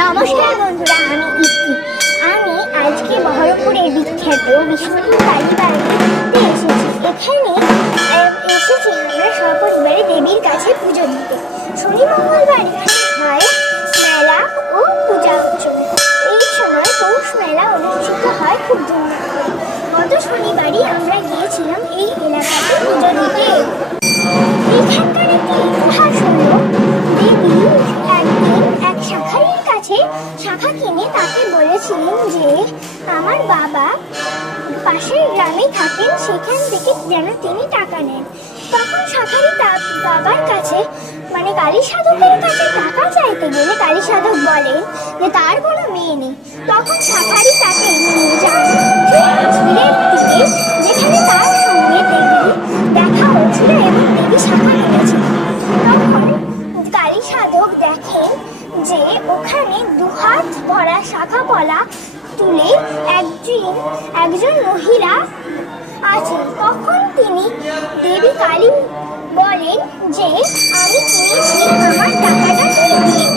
নমস্কার বন্ধুরা, আমি ইতি। আমি আজকে বহরমপুরের বিখ্যাত বিষ্ণুপুর কালীবাড়িতে এসেছি। এখানে এসেছি আমরা সপরিবারে দেবীর কাছে পুজো দিতে। শনি মঙ্গলবার এখানে হয় মেলা ও পূজা অর্চনা। এই সময় পৌষ মেলা অনুষ্ঠিত হয় খুব ধুমধাম। গত শনিবারই আমরা গিয়েছিলাম এই এলাকাতে পুজো দিতে। এইখানকার একটি ইতিহাস হলো, দেবী একদিন এক শাঁখারির কাছে শাঁখা কিনে তাকে বলেছিলেন যে আমার বাবা পাশের গ্রামে থাকেন, সেখান থেকে যেন তিনি টাকা নেন। তখন শাঁখারি তার বাবার কাছে মানে কালী সাধকের কাছে টাকা চাইতে গেলে কালী সাধক বলেন যে তার কোনো মেয়ে নেই। তখন শাঁখারি তাকে নিয়ে যান সেই ঝিলের দিকে, যেখানে তার সঙ্গে দেবী দেখা হয়েছিল এবং দেবী শাঁখা কিনেছিল। তখন কালী সাধক দেখেন যে ওখানে দুহাত ভরা শাঁখা পলা তুলে একজন মহিলা আছে। তখন তিনি দেবী কালী বলেন যে আমি কিনেছি, আমার টাকাটা তুই দিয়ে